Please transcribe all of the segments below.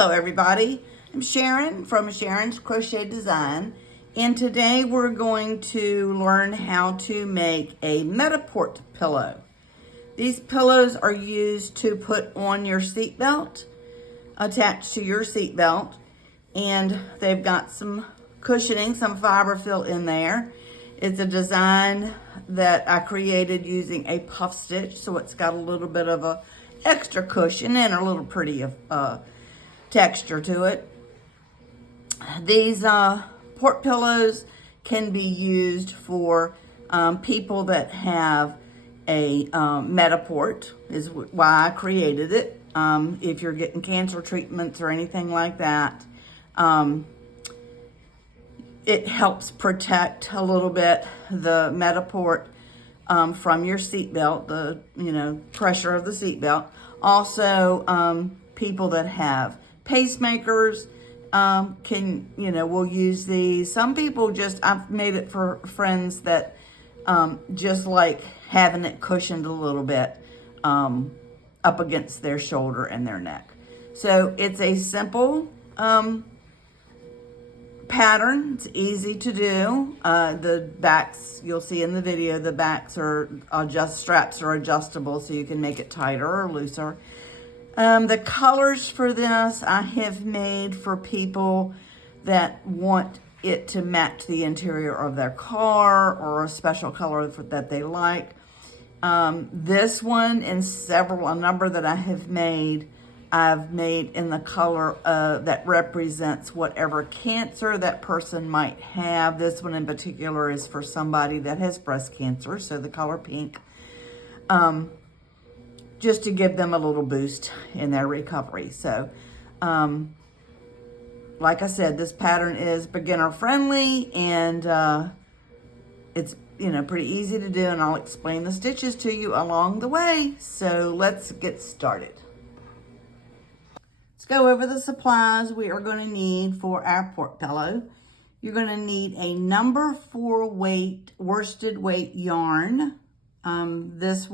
Hello everybody, I'm Sharon from Sharon's Crochet Design, and today we're going to learn how to make a Metaport pillow. These pillows are used to put on your seatbelt, attached to your seatbelt, and they've got some cushioning, some fiber fill in there. It's a design that I created using a puff stitch, so it's got a little bit of a extra cushion and a little pretty texture to it. These port pillows can be used for people that have a Metaport, is why I created it. If you're getting cancer treatments or anything like that, it helps protect a little bit the Metaport from your seatbelt, the pressure of the seatbelt. Also, people that have pacemakers will use these. Some people I've made it for friends that just like having it cushioned a little bit up against their shoulder and their neck. So it's a simple pattern. It's easy to do. The backs, you'll see in the video, the backs are straps are adjustable so you can make it tighter or looser. The colors for this I have made for people that want it to match the interior of their car or a special color that they like. This one and a number that I have made, I've made in the color that represents whatever cancer that person might have. This one in particular is for somebody that has breast cancer, so the color pink. Just to give them a little boost in their recovery. So, like I said, this pattern is beginner friendly, and it's pretty easy to do, and I'll explain the stitches to you along the way. So let's get started. Let's go over the supplies we are going to need for our port pillow. You're going to need a number 4 weight worsted weight yarn. This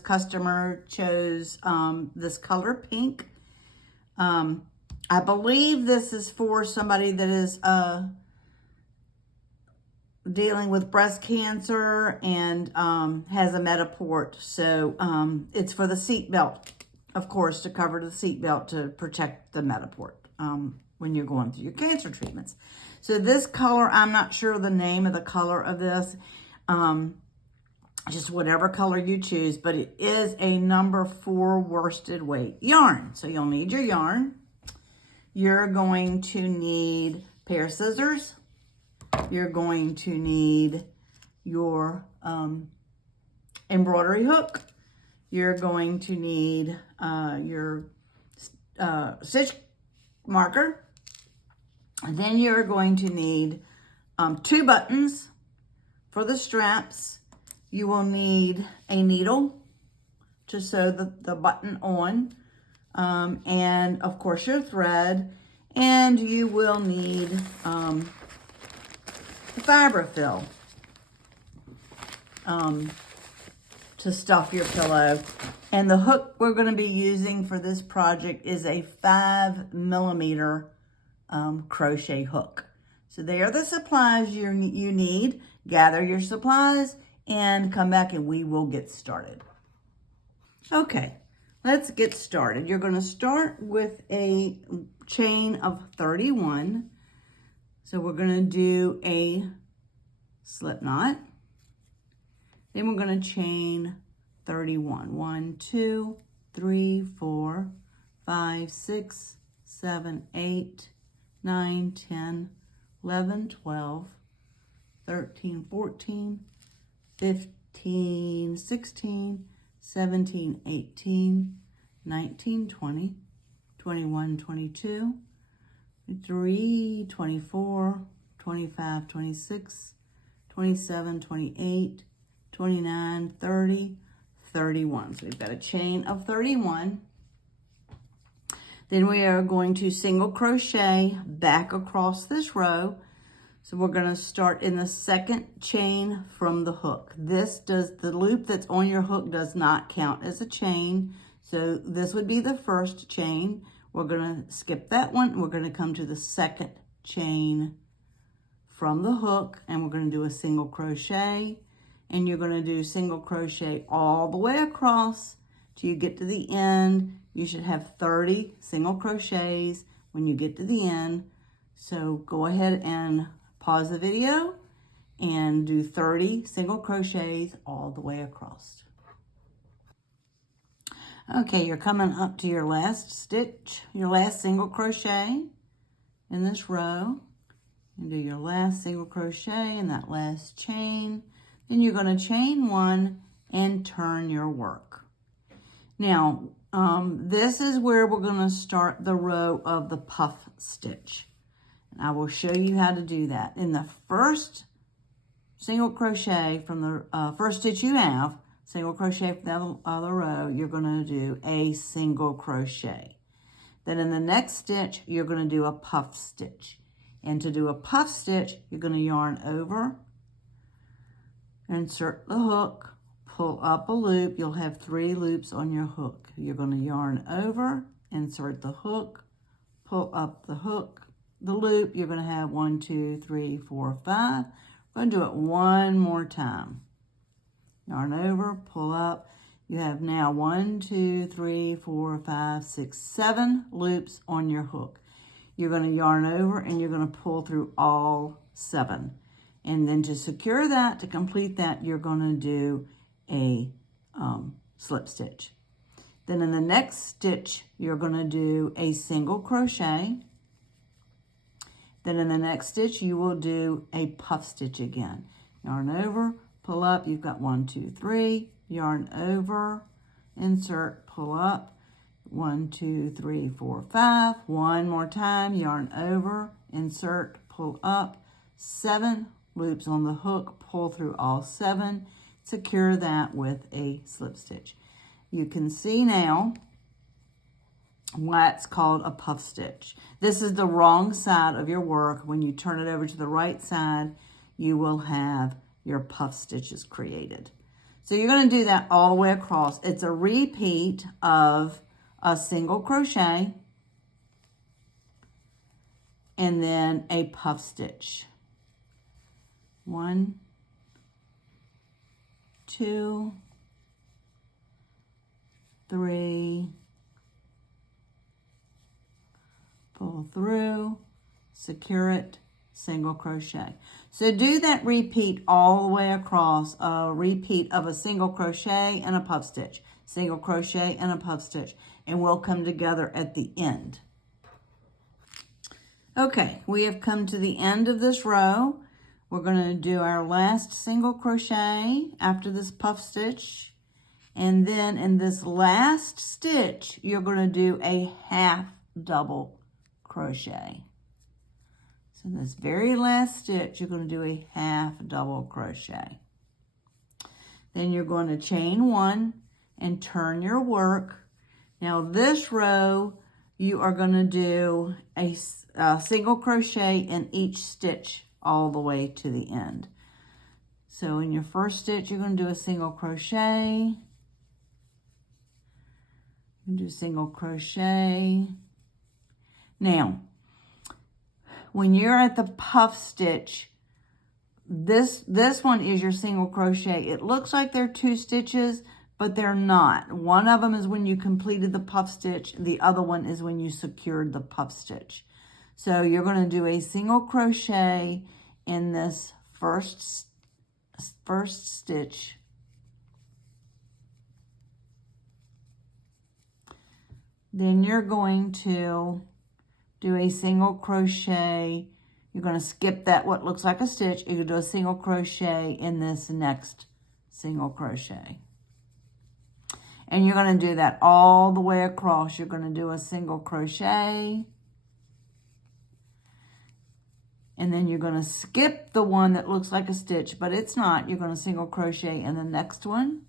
customer chose this color pink. I believe this is for somebody that is dealing with breast cancer and has a Metaport. So it's for the seat belt, of course, to cover the seat belt to protect the Metaport when you're going through your cancer treatments. So this color, I'm not sure the name of the color of this. Just whatever color you choose, but it is a number 4 worsted weight yarn. So you'll need your yarn. You're going to need a pair of scissors. You're going to need your embroidery hook. You're going to need your stitch marker. And then you're going to need 2 buttons for the straps. You will need a needle to sew the button on, and of course your thread, and you will need the fiber fill to stuff your pillow. And the hook we're going to be using for this project is a 5mm crochet hook. So they are the supplies you need. Gather your supplies and come back and we will get started. Okay, let's get started. You're going to start with a chain of 31. So we're going to do a slip knot. Then we're going to chain 31. 1, 2, 3, 4, 5, 6, 7, 8, 9, 10, 11, 12, 13, 14, 15, 16, 17, 18, 19, 20, 21, 22, 23, 24, 25, 26, 27, 28, 29, 30, 31. So we've got a chain of 31. Then we are going to single crochet back across this row. So we're going to start in the second chain from the hook. The loop that's on your hook does not count as a chain. So this would be the first chain. We're going to skip that one. We're going to come to the second chain from the hook, and we're going to do a single crochet, and you're going to do single crochet all the way across till you get to the end. You should have 30 single crochets when you get to the end. So go ahead and pause the video and do 30 single crochets all the way across. Okay, you're coming up to your last stitch, your last single crochet in this row. And do your last single crochet in that last chain. Then you're going to chain one and turn your work. Now, this is where we're going to start the row of the puff stitch. And I will show you how to do that. In the first single crochet from the first stitch you have, single crochet from the other row, you're going to do a single crochet. Then in the next stitch, you're going to do a puff stitch. And to do a puff stitch, you're going to yarn over, insert the hook, pull up a loop. You'll have 3 loops on your hook. You're going to yarn over, insert the hook, pull up the hook, the loop. You're going to have 1, 2, 3, 4, 5. We're going to do it one more time. Yarn over, pull up. You have now 1, 2, 3, 4, 5, 6, 7 loops on your hook. You're going to yarn over and you're going to pull through all 7. And then to secure that, to complete that, you're going to do a slip stitch. Then in the next stitch, you're going to do a single crochet. Then in the next stitch, you will do a puff stitch again. Yarn over, pull up. You've got 1, 2, 3. Yarn over, insert, pull up. 1, 2, 3, 4, 5. One more time. Yarn over, insert, pull up. 7 loops on the hook. Pull through all 7. Secure that with a slip stitch. You can see now why it's called a puff stitch. This is the wrong side of your work. When you turn it over to the right side, you will have your puff stitches created. So you're going to do that all the way across. It's a repeat of a single crochet and then a puff stitch. 1, 2, 3, pull through, secure it, single crochet. So do that repeat all the way across, a repeat of a single crochet and a puff stitch, single crochet and a puff stitch, and we'll come together at the end. Okay, we have come to the end of this row. We're going to do our last single crochet after this puff stitch, and then in this last stitch, you're going to do a half double crochet. So in this very last stitch, you're going to do a half double crochet. Then you're going to chain 1 and turn your work. Now this row, you are going to do a single crochet in each stitch all the way to the end. So in your first stitch, you're going to do a single crochet. You do single crochet. Now, when you're at the puff stitch, this one is your single crochet. It looks like they're 2 stitches, but they're not. One of them is when you completed the puff stitch. The other one is when you secured the puff stitch. So you're going to do a single crochet in this first stitch. Then you're going to do a single crochet. You're going to skip that what looks like a stitch. You're going to do a single crochet in this next single crochet. And you're going to do that all the way across. You're going to do a single crochet. And then you're going to skip the one that looks like a stitch, but it's not. You're going to single crochet in the next one.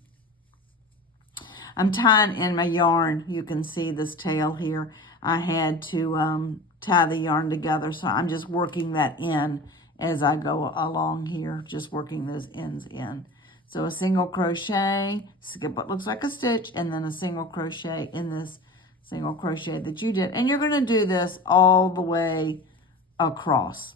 I'm tying in my yarn. You can see this tail here. I had to tie the yarn together, so I'm just working that in as I go along here, just working those ends in. So a single crochet, skip what looks like a stitch, and then a single crochet in this single crochet that you did. And you're going to do this all the way across.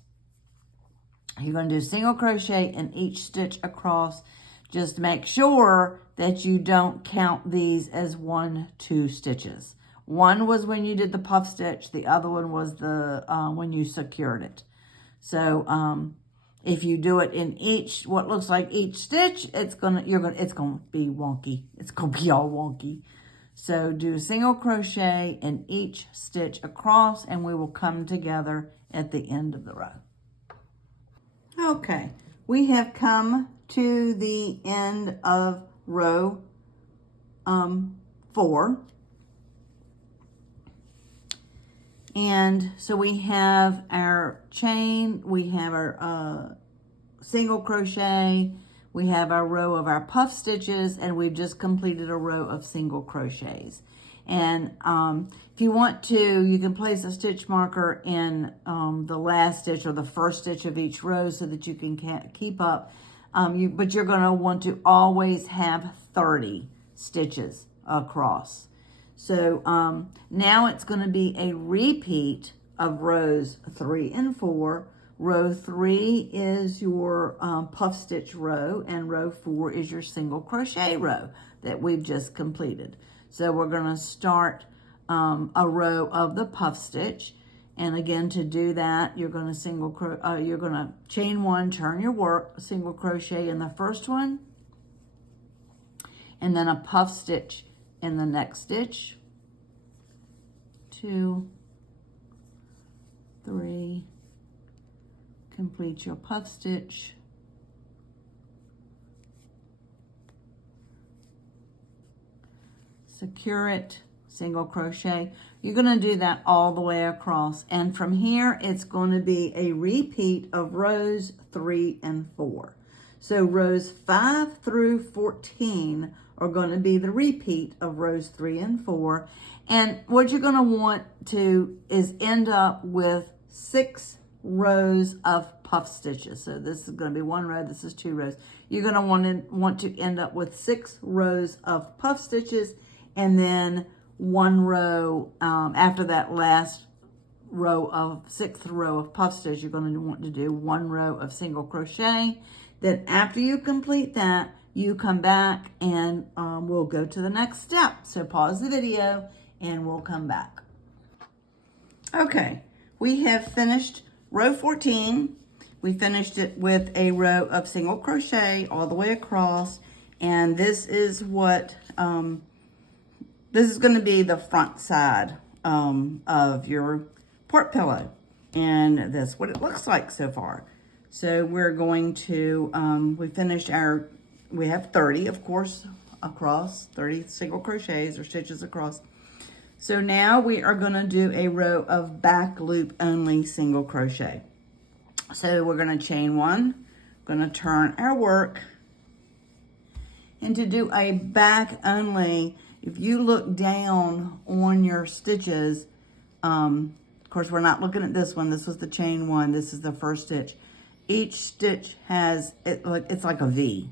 You're going to do single crochet in each stitch across. Just make sure that you don't count these as 1, 2 stitches. One was when you did the puff stitch. The other one was the when you secured it. So if you do it in each, what looks like each stitch, it's gonna be wonky. It's gonna be all wonky. So do single crochet in each stitch across, and we will come together at the end of the row. Okay, we have come to the end of row 4. And so we have our chain, we have our single crochet, we have our row of our puff stitches, and we've just completed a row of single crochets. And if you want to, you can place a stitch marker in the last stitch or the first stitch of each row so that you can keep up. But you're going to want to always have 30 stitches across. So now it's going to be a repeat of rows 3 and 4. Row 3 is your puff stitch row, and row 4 is your single crochet row that we've just completed. So we're going to start a row of the puff stitch, and again, to do that, you're going to chain 1, turn your work, single crochet in the first one, and then a puff stitch in the next stitch. 2, 3, complete your puff stitch. Secure it, single crochet. You're going to do that all the way across, and from here it's going to be a repeat of rows 3 and 4. So rows 5 through 14 are going to be the repeat of rows 3 and 4. And what you're going to want to is end up with 6 rows of puff stitches. So this is going to be 1 row, this is 2 rows. You're going to want to end up with 6 rows of puff stitches, and then 1 row after that last row of 6th row of puff stitch, you're going to want to do 1 row of single crochet. Then after you complete that, you come back and we'll go to the next step. So pause the video and we'll come back. Okay, we have finished row 14. We finished it with a row of single crochet all the way across, and this is what this is going to be the front side of your port pillow, and that's what it looks like so far. So we're going to we have 30, of course, across, 30 single crochets or stitches across. So now we are going to do a row of back loop only single crochet. So we're going to chain 1, going to turn our work, and to do a back only, if you look down on your stitches, of course we're not looking at this one, this was the chain 1, this is the first stitch. Each stitch has, it's like a V,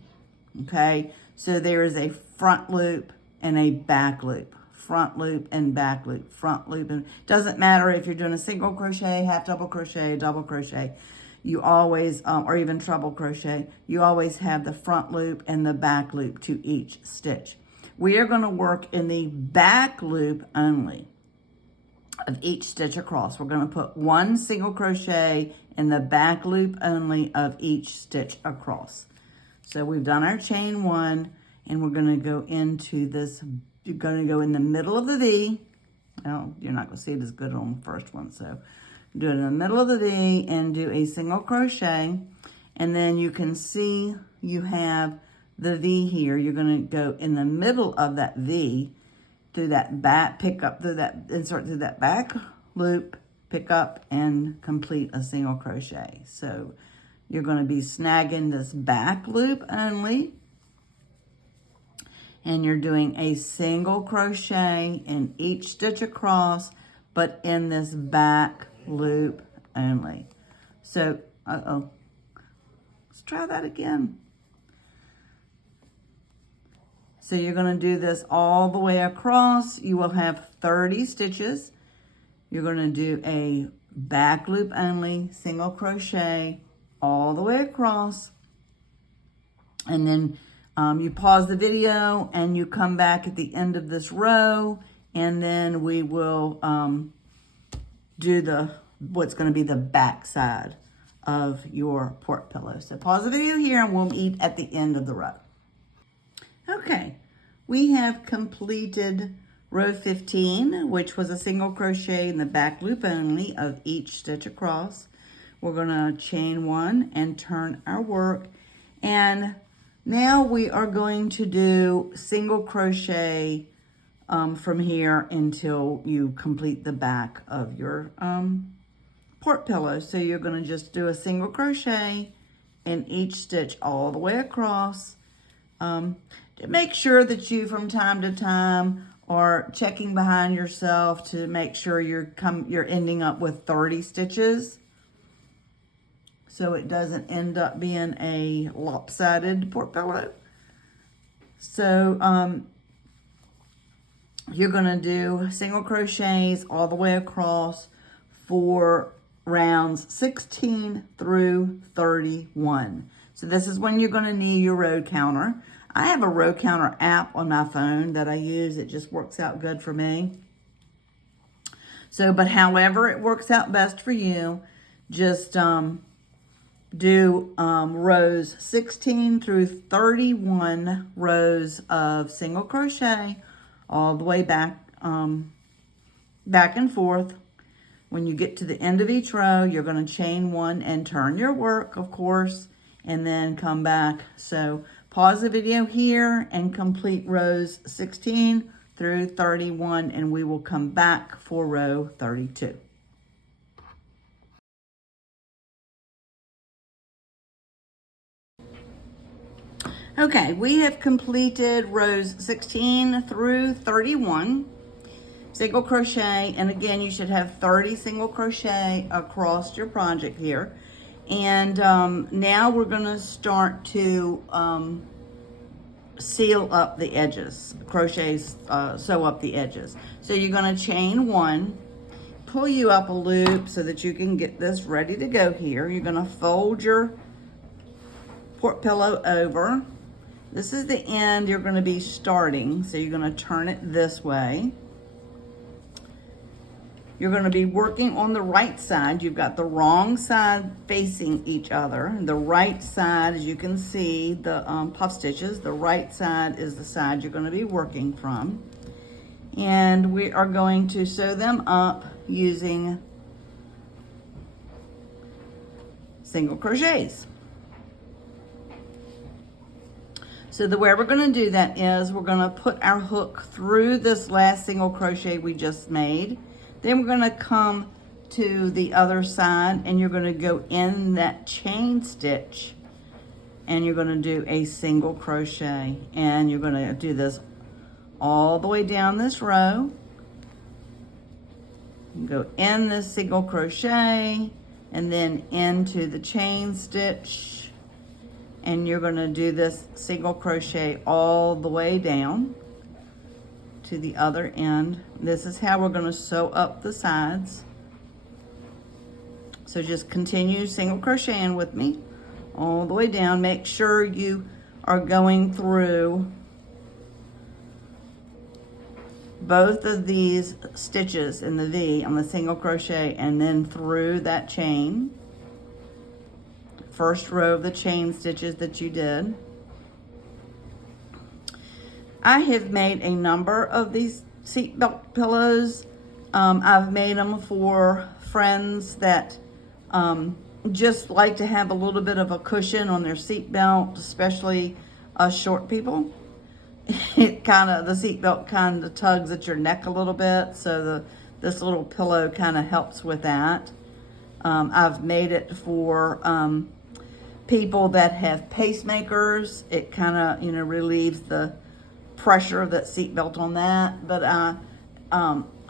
okay? So there is a front loop and a back loop. Front loop and back loop, front loop, and doesn't matter if you're doing a single crochet, half double crochet, double crochet, you always, or even treble crochet, you always have the front loop and the back loop to each stitch. We are going to work in the back loop only of each stitch across. We're going to put 1 single crochet in the back loop only of each stitch across. So we've done our chain 1, and we're going to go into this. You're going to go in the middle of the V. Well, you're not going to see it as good on the first one, so do it in the middle of the V and do a single crochet, and then you can see you have the V here. You're going to go in the middle of that V through that back, pick up through that, insert through that back loop, pick up, and complete a single crochet. So you're going to be snagging this back loop only, and you're doing a single crochet in each stitch across, but in this back loop only. So, let's try that again. So you're going to do this all the way across. You will have 30 stitches. You're going to do a back loop only, single crochet all the way across. And then you pause the video and you come back at the end of this row, and then we will do what's going to be the back side of your port pillow. So pause the video here and we'll meet at the end of the row. Okay, we have completed row 15, which was a single crochet in the back loop only of each stitch across. We're going to chain one and turn our work, and now we are going to do single crochet from here until you complete the back of your port pillow. So you're going to just do a single crochet in each stitch all the way across. Make sure that you from time to time are checking behind yourself to make sure you're ending up with 30 stitches, so it doesn't end up being a lopsided port pillow. So you're going to do single crochets all the way across for rounds 16 through 31. So this is when you're going to need your row counter. I have a row counter app on my phone that I use. It just works out good for me. So, but however it works out best for you, just do rows 16 through 31 rows of single crochet all the way back and forth. When you get to the end of each row, you're going to chain one and turn your work, of course, and then come back. So pause the video here and complete rows 16 through 31, and we will come back for row 32. Okay, we have completed rows 16 through 31 single crochet, and again, you should have 30 single crochet across your project here. And now we're going to start to seal up the edges, sew up the edges. So you're going to chain one, pull you up a loop so that you can get this ready to go here. You're going to fold your port pillow over. This is the end you're going to be starting, so you're going to turn it this way. You're going to be working on the right side. You've got the wrong side facing each other. The right side, as you can see, the puff stitches, the right side is the side you're going to be working from. And we are going to sew them up using single crochets. So the way we're going to do that is we're going to put our hook through this last single crochet we just made. Then we're going to come to the other side, and you're going to go in that chain stitch, and you're going to do a single crochet, and you're going to do this all the way down this row. Go in this single crochet and then into the chain stitch, and you're going to do this single crochet all the way down to the other end. This is how we're going to sew up the sides. So just continue single crocheting with me all the way down. Make sure you are going through both of these stitches in the V on the single crochet and then through that chain. First row of the chain stitches that you did. I have made a number of these seatbelt pillows. I've made them for friends that just like to have a little bit of a cushion on their seatbelt, especially short people. The seatbelt kind of tugs at your neck a little bit, so this little pillow kind of helps with that. I've made it for people that have pacemakers. It kind of relieves the pressure of that seatbelt on that. But I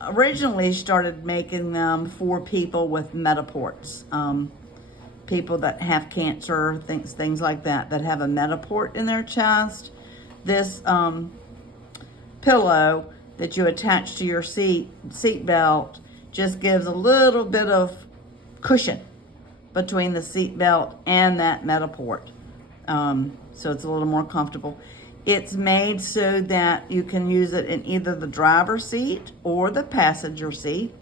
originally started making them for people with Mediports, people that have cancer, things like that have a Mediport in their chest. This pillow that you attach to your seat belt just gives a little bit of cushion between the seat belt and that Metaport. So it's a little more comfortable. It's made so that you can use it in either the driver's seat or the passenger seat.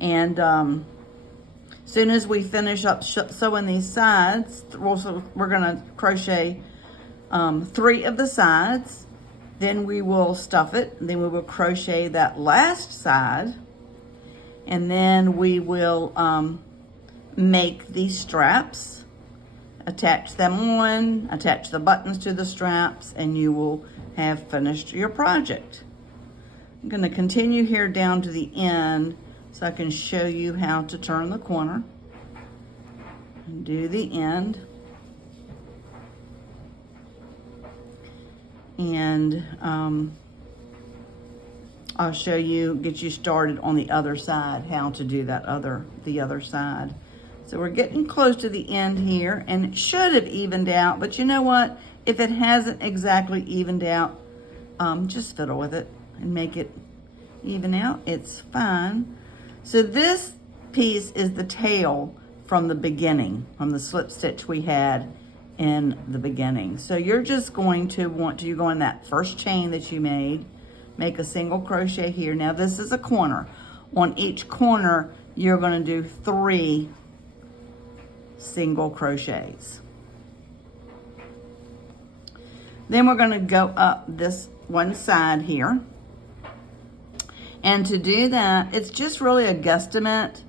And soon as we finish up sewing these sides, we're gonna crochet 3 of the sides. Then we will stuff it. Then we will crochet that last side. And then we will make these straps, attach them on, attach the buttons to the straps, and you will have finished your project. I'm going to continue here down to the end so I can show you how to turn the corner and do the end. And I'll show you, get you started on the other side, how to do the other side. So we're getting close to the end here, and it should have evened out, but you know what? If it hasn't exactly evened out, just fiddle with it and make it even out. It's fine. So this piece is the tail from the beginning, from the slip stitch we had in the beginning. So you're just going to you go in that first chain that you made, make a single crochet here. Now this is a corner. On each corner, you're going to do 3 single crochets. Then we're going to go up this one side here. And to do that, it's just really a guesstimate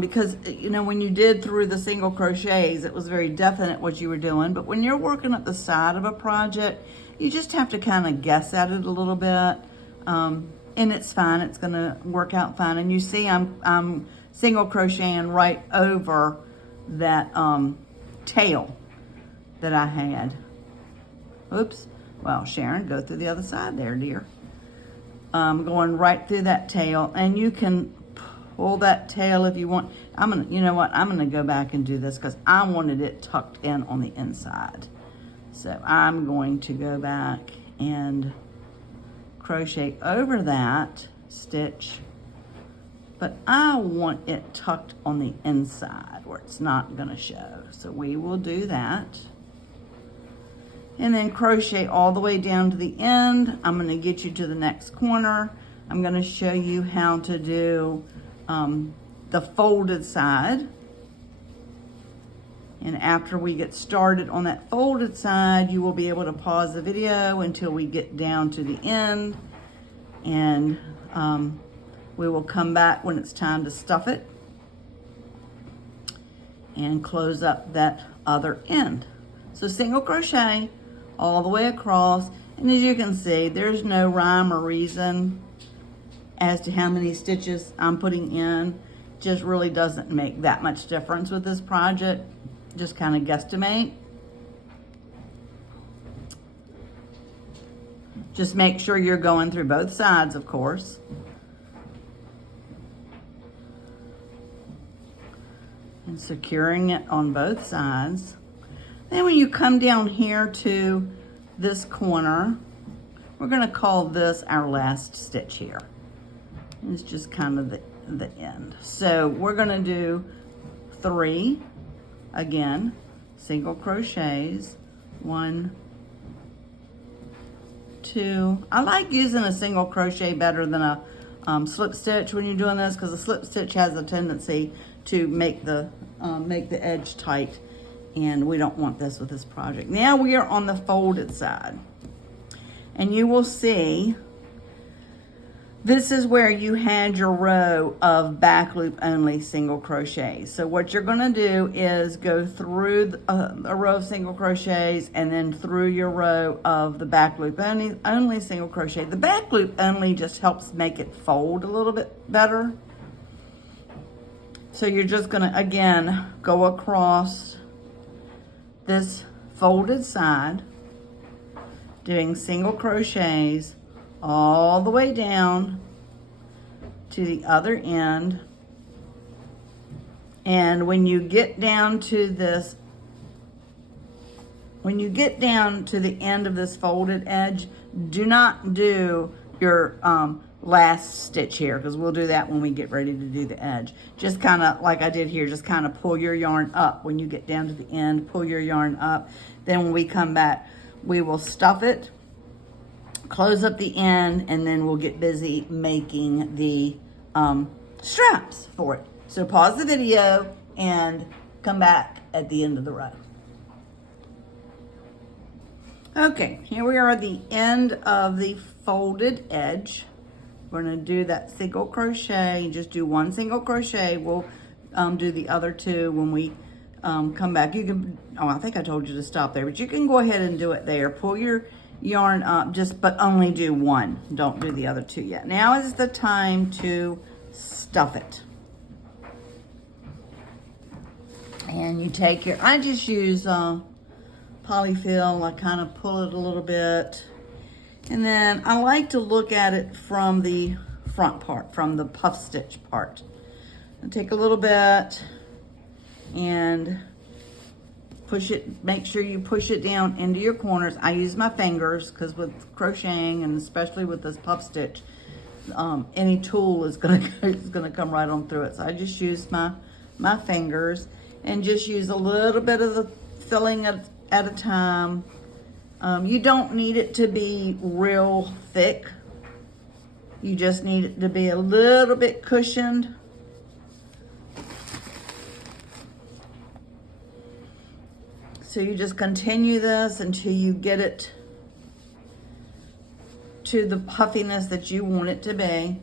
because, you know, when you did through the single crochets, it was very definite what you were doing. But when you're working at the side of a project, you just have to kind of guess at it a little bit. And it's fine. It's going to work out fine. And you see I'm single crocheting right over that tail that I had. Oops. Well, Sharon, go through the other side there, dear. Going right through that tail, and you can pull that tail if you want. You know what? I'm gonna go back and do this because I wanted it tucked in on the inside. So I'm going to go back and crochet over that stitch, but I want it tucked on the inside where it's not gonna show. So we will do that. And then crochet all the way down to the end. I'm going to get you to the next corner. I'm going to show you how to do the folded side. And after we get started on that folded side, you will be able to pause the video until we get down to the end. And we will come back when it's time to stuff it and close up that other end. So single crochet all the way across, and as you can see, there's no rhyme or reason as to how many stitches I'm putting in. Just really doesn't make that much difference with this project. Just kind of guesstimate. Just make sure you're going through both sides, of course. And securing it on both sides. Then when you come down here to this corner, we're going to call this our last stitch here. And it's just kind of the end. So we're going to do 3, again, single crochets. 1, 2. I like using a single crochet better than a slip stitch when you're doing this, because a slip stitch has a tendency to make the edge tight. And we don't want this with this project. Now we are on the folded side. And you will see, this is where you had your row of back loop only single crochets. So what you're gonna do is go through a row of single crochets and then through your row of the back loop only single crochet. The back loop only just helps make it fold a little bit better. So you're just gonna, again, go across this folded side, doing single crochets all the way down to the other end. And when you get down to the end of this folded edge, Do not do your last stitch here, because we'll do that when we get ready to do the edge. Just kind of like I did here, just kind of pull your yarn up when you get down to the end, pull your yarn up. Then when we come back, we will stuff it, close up the end, and then we'll get busy making the straps for it. So pause the video and come back at the end of the row. Okay, here we are at the end of the folded edge. We're gonna do that single crochet, just do one single crochet. We'll do the other two when we come back. You can, oh, I think I told you to stop there, but you can go ahead and do it there. Pull your yarn up, but only do one. Don't do the other two yet. Now is the time to stuff it. And you take your, I just use polyfill. I kind of pull it a little bit. And then I like to look at it from the front part, from the puff stitch part. And take a little bit and push it, make sure you push it down into your corners. I use my fingers because with crocheting, and especially with this puff stitch, any tool is gonna come right on through it. So I just use my fingers and just use a little bit of the filling at a time. You don't need it to be real thick. You just need it to be a little bit cushioned. So you just continue this until you get it to the puffiness that you want it to be.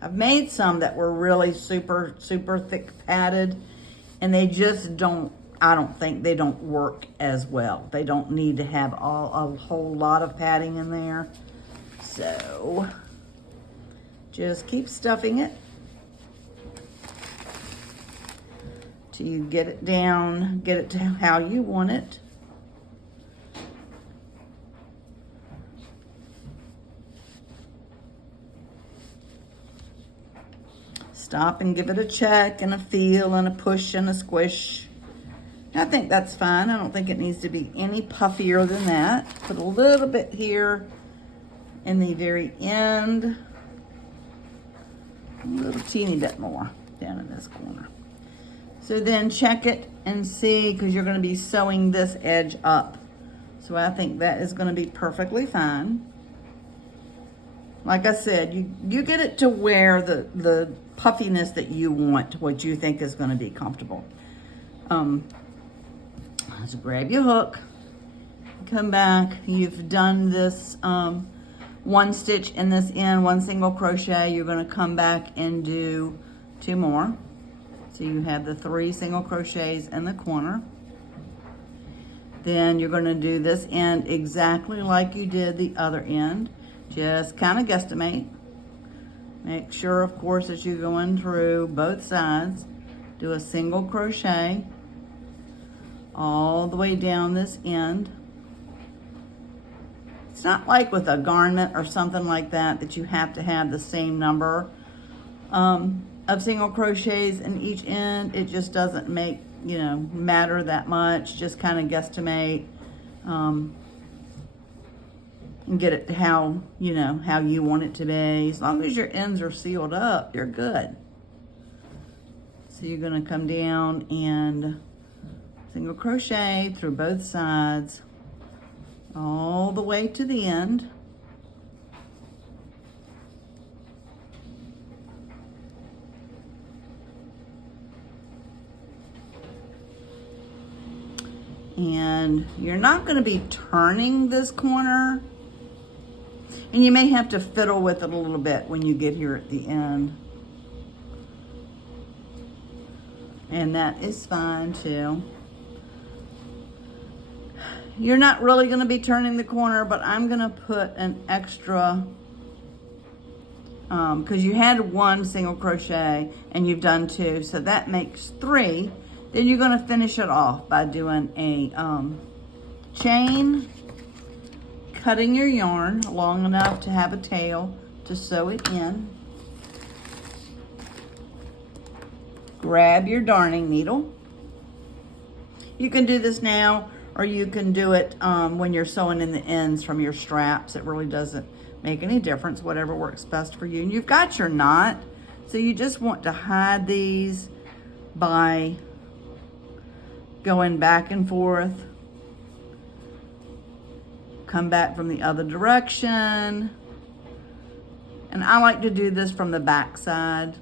I've made some that were really super, super thick padded, and they just don't, I don't think they don't work as well. They don't need to have a whole lot of padding in there. So just keep stuffing it till you get it down, get it to how you want it. Stop and give it a check and a feel and a push and a squish. I think that's fine. I don't think it needs to be any puffier than that. Put a little bit here in the very end. A little teeny bit more down in this corner. So then check it and see, because you're going to be sewing this edge up. So I think that is going to be perfectly fine. Like I said, you get it to where the puffiness that you want, what you think is going to be comfortable. So grab your hook, come back. You've done this one stitch in this end, one single crochet. You're going to come back and do two more. So you have the 3 single crochets in the corner. Then you're going to do this end exactly like you did the other end. Just kind of guesstimate. Make sure, of course, that you're going through both sides. Do a single crochet all the way down this end. It's not like with a garment or something like that that you have to have the same number of single crochets in each end. It just doesn't make, matter that much. Just kind of guesstimate and get it how, how you want it to be. As long as your ends are sealed up, you're good. So you're going to come down and single crochet through both sides all the way to the end. And you're not going to be turning this corner, and you may have to fiddle with it a little bit when you get here at the end. And that is fine too. You're not really going to be turning the corner, but I'm going to put an extra, because you had 1 single crochet and you've done 2, so that makes 3. Then you're going to finish it off by doing a chain, cutting your yarn long enough to have a tail to sew it in. Grab your darning needle. You can do this now, or you can do it when you're sewing in the ends from your straps. It really doesn't make any difference, whatever works best for you. And you've got your knot, so you just want to hide these by going back and forth. Come back from the other direction. And I like to do this from the back side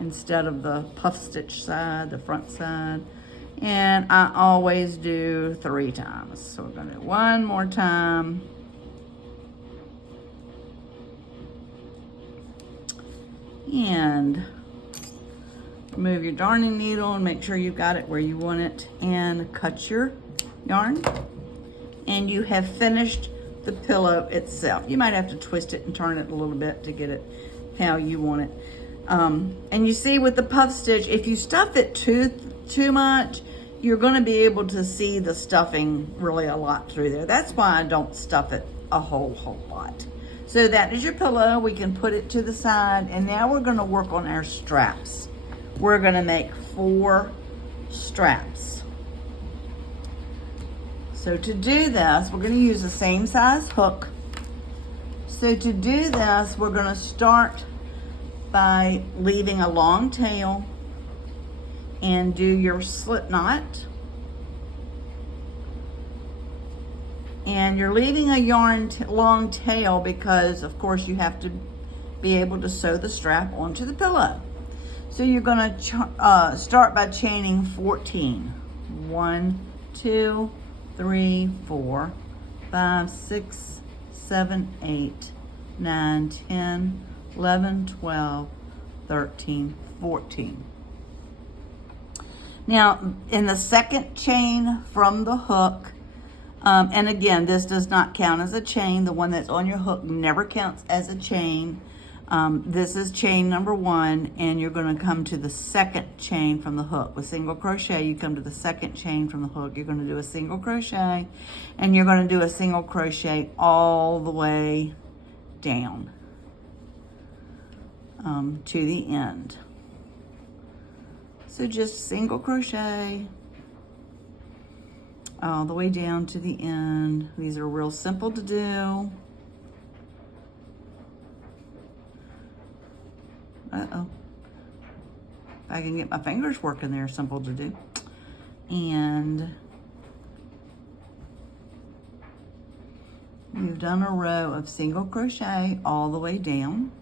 instead of the puff stitch side, the front side. And I always do 3 times. So we're gonna do 1 more time. And remove your darning needle and make sure you've got it where you want it, and cut your yarn. And you have finished the pillow itself. You might have to twist it and turn it a little bit to get it how you want it. And you see with the puff stitch, if you stuff it too much, you're gonna be able to see the stuffing really a lot through there. That's why I don't stuff it a whole lot. So that is your pillow. We can put it to the side, and now we're gonna work on our straps. We're gonna make 4 straps. So to do this, we're gonna use the same size hook. So to do this, we're gonna start by leaving a long tail and do your slip knot. And you're leaving a yarn long tail because, of course, you have to be able to sew the strap onto the pillow. So you're gonna start by chaining 14. 1, 2, 3, 4, 5, 6, 7, 8, 9, 10, 11, 12, 13, 14. Now, in the second chain from the hook, and again, this does not count as a chain. The one that's on your hook never counts as a chain. This is chain number 1, and you're going to come to the second chain from the hook. With single crochet, you come to the second chain from the hook. You're going to do a single crochet, and you're going to do a single crochet all the way down to the end. So just single crochet all the way down to the end. These are real simple to do. Uh-oh. If I can get my fingers working, they're simple to do. And you've done a row of single crochet all the way down.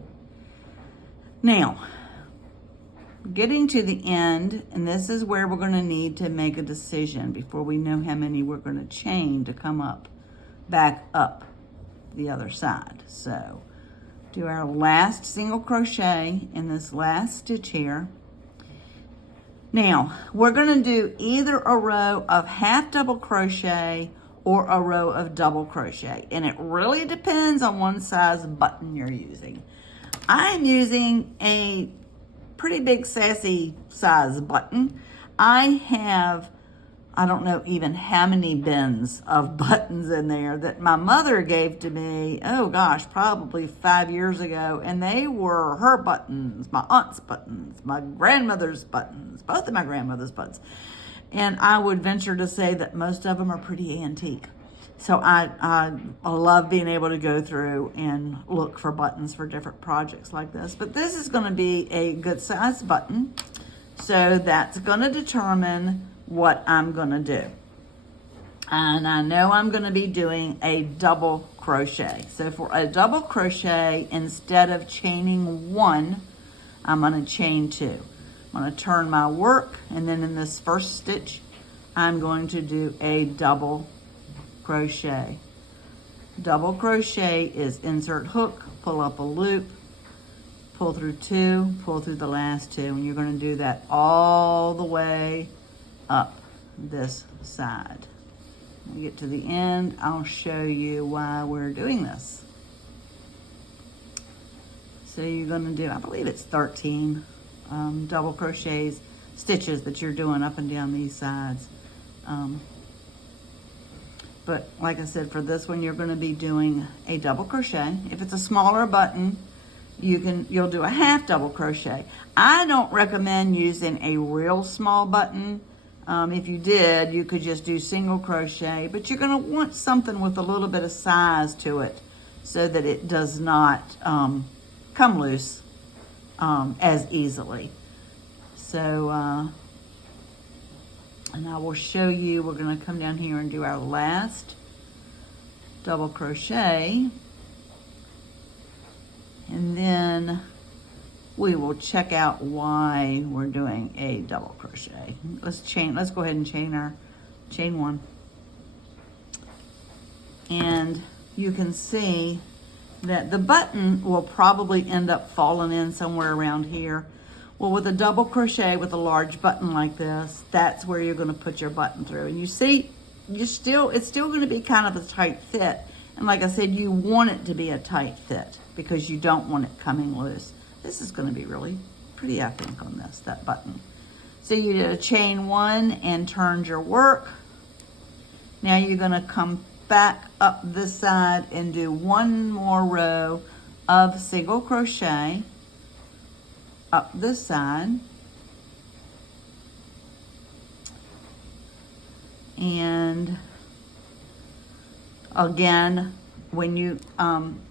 Now, getting to the end, and this is where we're going to need to make a decision before we know how many we're going to chain to come up, back up the other side. So do our last single crochet in this last stitch here. Now, we're going to do either a row of half double crochet or a row of double crochet, and it really depends on what size button you're using. I'm using a pretty big sassy size button. I have, I don't know even how many bins of buttons in there that my mother gave to me, oh gosh, probably 5 years ago, and they were her buttons, my aunt's buttons, my grandmother's buttons, both of my grandmother's buttons. And I would venture to say that most of them are pretty antique. So I love being able to go through and look for buttons for different projects like this. But this is going to be a good size button. So that's going to determine what I'm going to do. And I know I'm going to be doing a double crochet. So for a double crochet, instead of chaining 1, I'm going to chain 2. I'm going to turn my work, and then in this first stitch, I'm going to do a double crochet. Double crochet is insert hook, pull up a loop, pull through 2, pull through the last 2, and you're going to do that all the way up this side. When we get to the end, I'll show you why we're doing this. So you're going to do, I believe it's 13 double crochets, stitches that you're doing up and down these sides. But like I said, for this one, you're going to be doing a double crochet. If it's a smaller button, you'll do a half double crochet. I don't recommend using a real small button If you did, you could just do single crochet, but you're gonna want something with a little bit of size to it so that it does not come loose as easily. So, and I will show you, we're gonna come down here and do our last double crochet. And then we will check out why we're doing a double crochet. Let's go ahead and chain one. And you can see that the button will probably end up falling in somewhere around here. Well, with a double crochet with a large button like this, that's where you're gonna put your button through. And you see, it's still gonna be kind of a tight fit. And like I said, you want it to be a tight fit because you don't want it coming loose. This is gonna be really pretty, I think, on that button. So you did a chain one and turned your work. Now you're gonna come back up this side and do one more row of single crochet up this side. And again, when you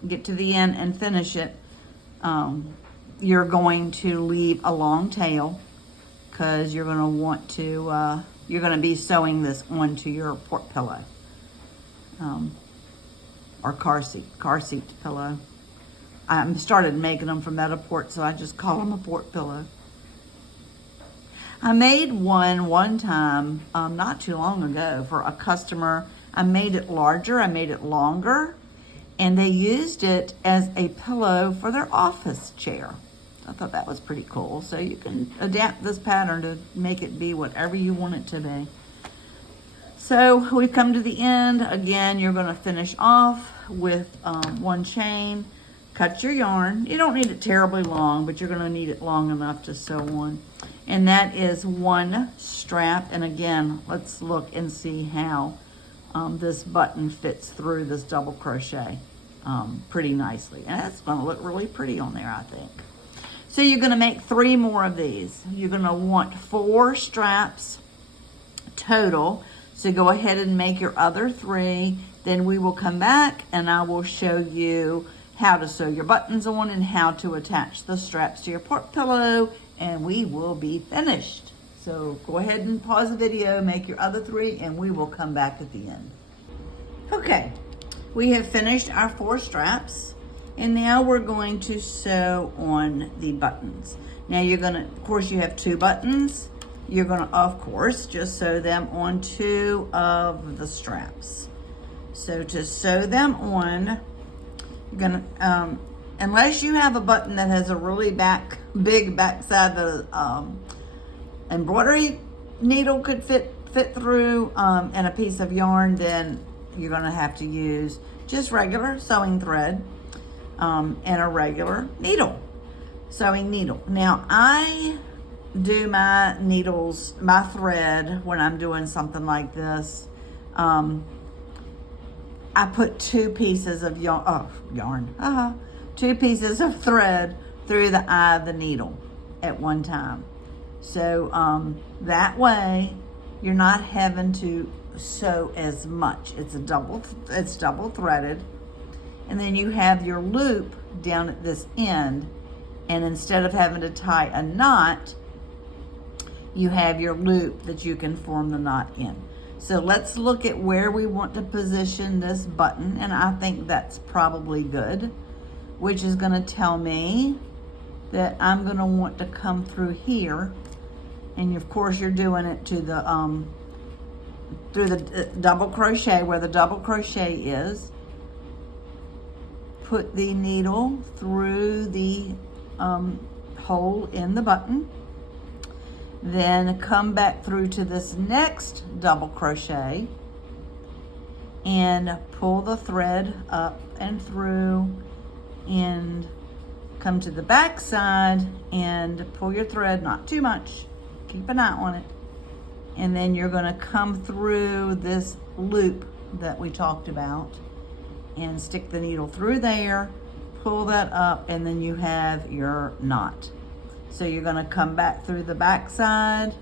get to the end and finish it, you're going to leave a long tail because you're going to want to, you're going to be sewing this onto your port pillow or car seat pillow. I started making them from Metaport, so I just call them a port pillow. I made one time not too long ago for a customer. I made it larger, I made it longer, and they used it as a pillow for their office chair. I thought that was pretty cool. So you can adapt this pattern to make it be whatever you want it to be. So we've come to the end. Again, you're gonna finish off with one chain, cut your yarn. You don't need it terribly long, but you're gonna need it long enough to sew on. And that is one strap. And again, let's look and see how this button fits through this double crochet pretty nicely. And that's gonna look really pretty on there, I think. So you're gonna make 3 more of these. You're gonna want 4 straps total. So go ahead and make your other 3. Then we will come back and I will show you how to sew your buttons on and how to attach the straps to your port pillow, and we will be finished. So go ahead and pause the video, make your other 3, and we will come back at the end. Okay, we have finished our 4 straps, and now we're going to sew on the buttons. Now you're gonna, of course you have 2 buttons. You're gonna, of course, just sew them on 2 of the straps. So to sew them on, you're gonna, unless you have a button that has a really big backside, the embroidery needle could fit through, and a piece of yarn, then you're gonna have to use just regular sewing thread and a regular sewing needle. Now I do my needles, my thread, when I'm doing something like this. I put 2 pieces of yarn, 2 pieces of thread through the eye of the needle at one time. So that way you're not having to sew as much. It's double threaded. And then you have your loop down at this end. And instead of having to tie a knot, you have your loop that you can form the knot in. So let's look at where we want to position this button, and I think that's probably good, which is gonna tell me that I'm gonna want to come through here, and of course you're doing it to the, through the double crochet, where the double crochet is. Put the needle through the hole in the button. Then come back through to this next double crochet and pull the thread up and through and come to the back side and pull your thread, not too much, keep an eye on it. And then you're gonna come through this loop that we talked about and stick the needle through there, pull that up, and then you have your knot. So you're gonna come back through the back side,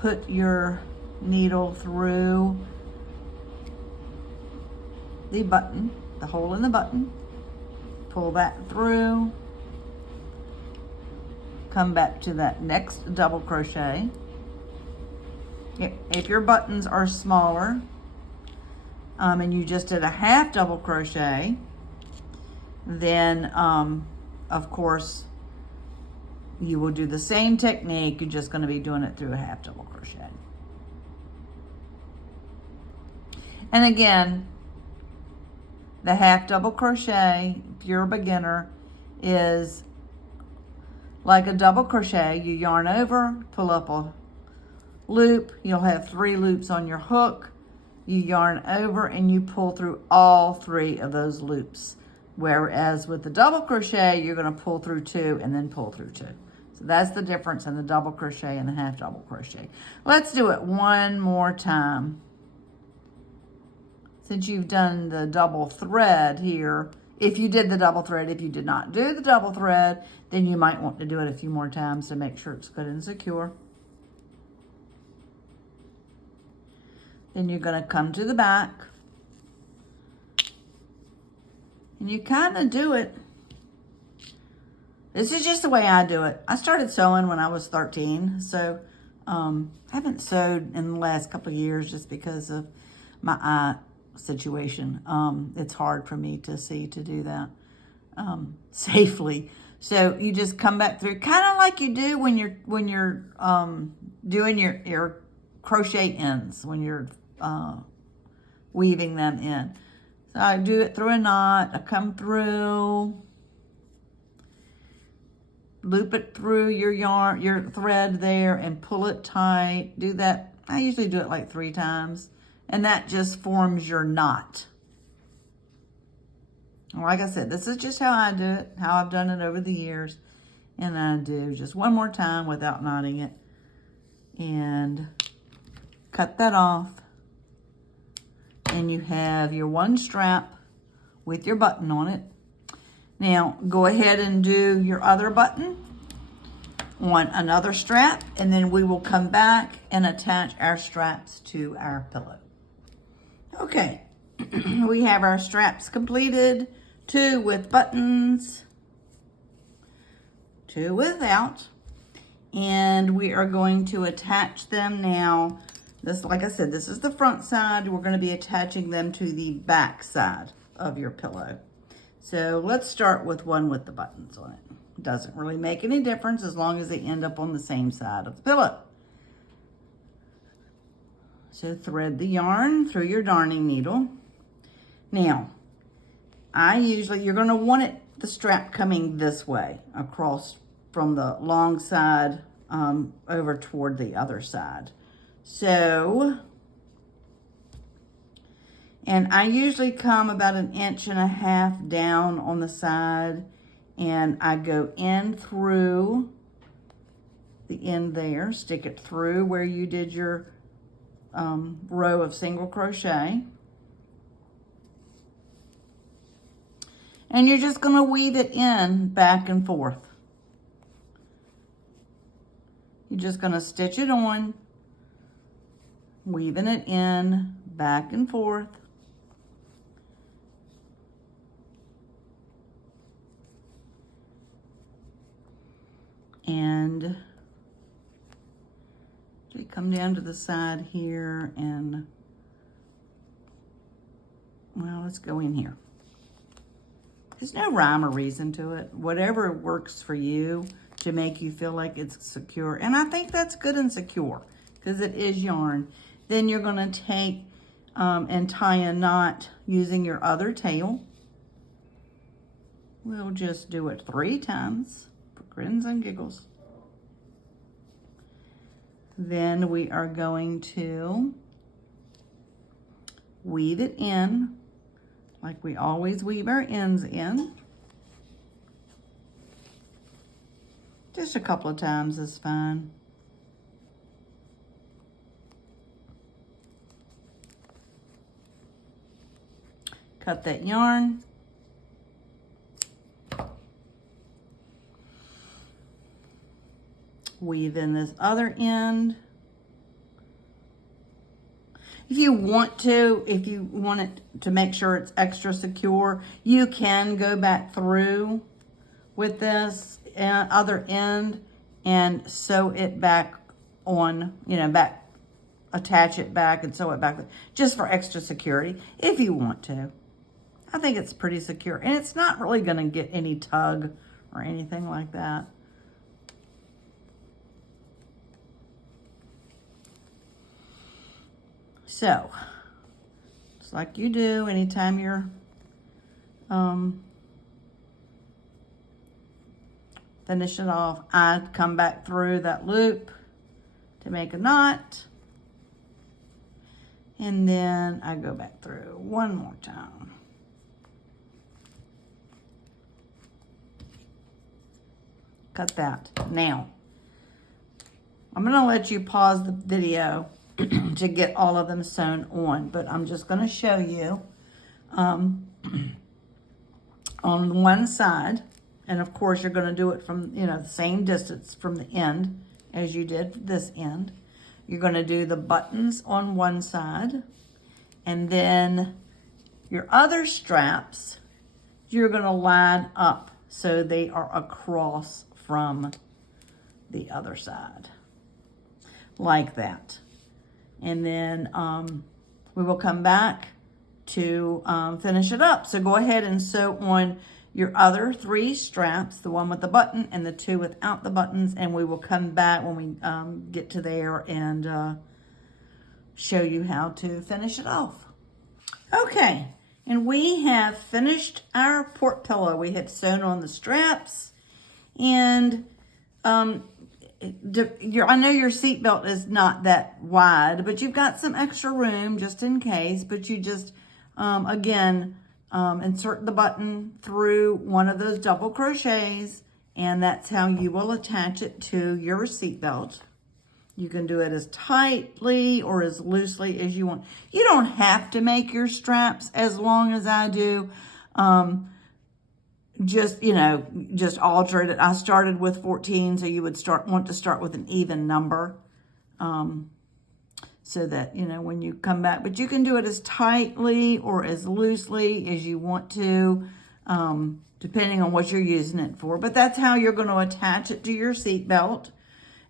put your needle through the button, the hole in the button, pull that through, come back to that next double crochet. If your buttons are smaller and you just did a half double crochet, then of course you will do the same technique. You're just going to be doing it through a half double crochet. And again, the half double crochet, if you're a beginner, is like a double crochet. You yarn over, pull up a loop. You'll have 3 loops on your hook. You yarn over and you pull through all 3 of those loops. Whereas with the double crochet, you're going to pull through 2 and then pull through 2. So that's the difference in the double crochet and the half double crochet. Let's do it one more time. Since you've done the double thread here, if you did the double thread, if you did not do the double thread, then you might want to do it a few more times to make sure it's good and secure. Then you're going to come to the back. And you kind of do it. This is just the way I do it. I started sewing when I was 13, so I haven't sewed in the last couple of years just because of my eye situation. It's hard for me to see to do that safely. So you just come back through, kind of like you do when you're doing your crochet ends, when you're weaving them in. So I do it through a knot. I come through, loop it through your yarn, your thread there, and pull it tight. Do that. I usually do it like 3 times, and that just forms your knot. Like I said, this is just how I do it, how I've done it over the years. And I do just one more time without knotting it. And cut that off. And you have your one strap with your button on it. Now, go ahead and do your other button on another strap, and then we will come back and attach our straps to our pillow. Okay, we have our straps completed, 2 with buttons, 2 without, and we are going to attach them now. This, like I said, this is the front side. We're going to be attaching them to the back side of your pillow. So let's start with one with the buttons on it. Doesn't really make any difference as long as they end up on the same side of the pillow. So thread the yarn through your darning needle. Now, you're going to want the strap coming this way, across from the long side over toward the other side. So, and I usually come about 1.5 inches down on the side, and I go in through the end there, stick it through where you did your row of single crochet. And you're just going to weave it in back and forth. You're just going to stitch it on, weaving it in back and forth. And you come down to the side here and, well, let's go in here. There's no rhyme or reason to it. Whatever works for you to make you feel like it's secure. And I think that's good and secure because it is yarn. Then you're going to take and tie a knot using your other tail. We'll just do it 3 times for grins and giggles. Then we are going to weave it in like we always weave our ends in. Just a couple of times is fine. Cut that yarn. Weave in this other end. If you want it to make sure it's extra secure, you can go back through with this other end and sew it back on, attach it back and sew it back just for extra security if you want to. I think it's pretty secure, and it's not really going to get any tug or anything like that. So, just like you do anytime you're finish it off, I come back through that loop to make a knot, and then I go back through one more time. Cut that. Now, I'm going to let you pause the video to get all of them sewn on, but I'm just going to show you on one side, and of course you're going to do it from the same distance from the end as you did for this end. You're going to do the buttons on one side, and then your other straps you're going to line up so they are across from the other side like that. And then we will come back to finish it up. So go ahead and sew on your other 3 straps, the one with the button and the 2 without the buttons, and we will come back when we get to there and show you how to finish it off. Okay, and we have finished our port pillow. We have sewn on the straps, and I know your seat belt is not that wide, but you've got some extra room just in case. But you just, again, insert the button through one of those double crochets, and that's how you will attach it to your seat belt. You can do it as tightly or as loosely as you want. You don't have to make your straps as long as I do. Just alter it. I started with 14, so you would want to start with an even number, so that, when you come back, but you can do it as tightly or as loosely as you want to, depending on what you're using it for. But that's how you're going to attach it to your seat belt.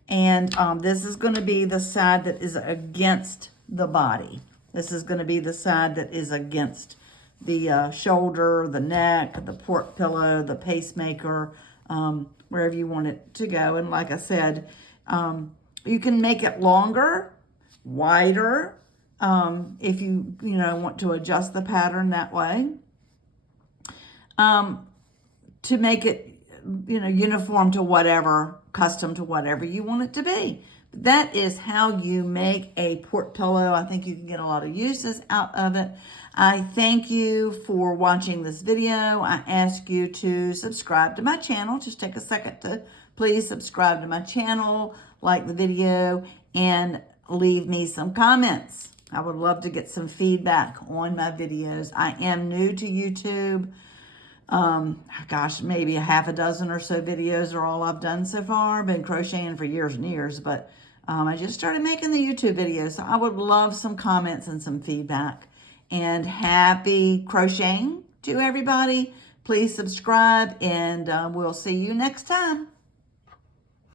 And this is going to be the side that is against the body. This is going to be the side that is against the shoulder, the neck, the port pillow, the pacemaker, wherever you want it to go. And like I said, you can make it longer, wider, if you want to adjust the pattern that way, to make it uniform to whatever, custom to whatever you want it to be. That is how you make a port pillow. I think you can get a lot of uses out of it. I thank you for watching this video. I ask you to subscribe to my channel. Just take a second to please subscribe to my channel, like the video, and leave me some comments. I would love to get some feedback on my videos. I am new to YouTube. Gosh, maybe a half a dozen or so videos are all I've done so far. Been crocheting for years and years, but I just started making the YouTube videos. So I would love some comments and some feedback. And happy crocheting to everybody. Please subscribe, and we'll see you next time.